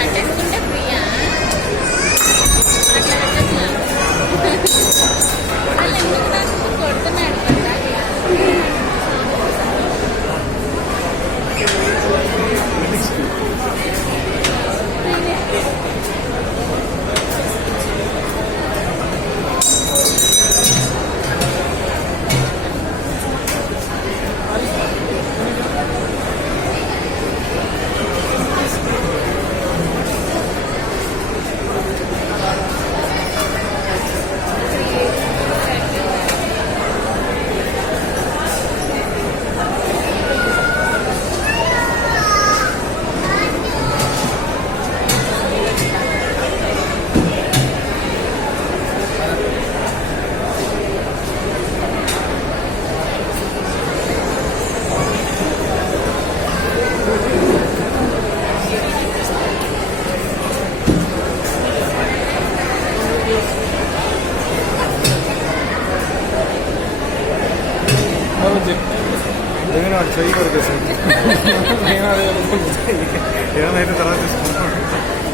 పట్టేసుకుంటే ఫ్రీయా అట్లా పెట్టచ్చు వాళ్ళు ఎందుకు నాకు కొడుతున్నాడు కదా నేను వాడు చెయ్యి కొరికేసాను నేను అదే ఏమైనా తర్వాత తీసుకుంటాను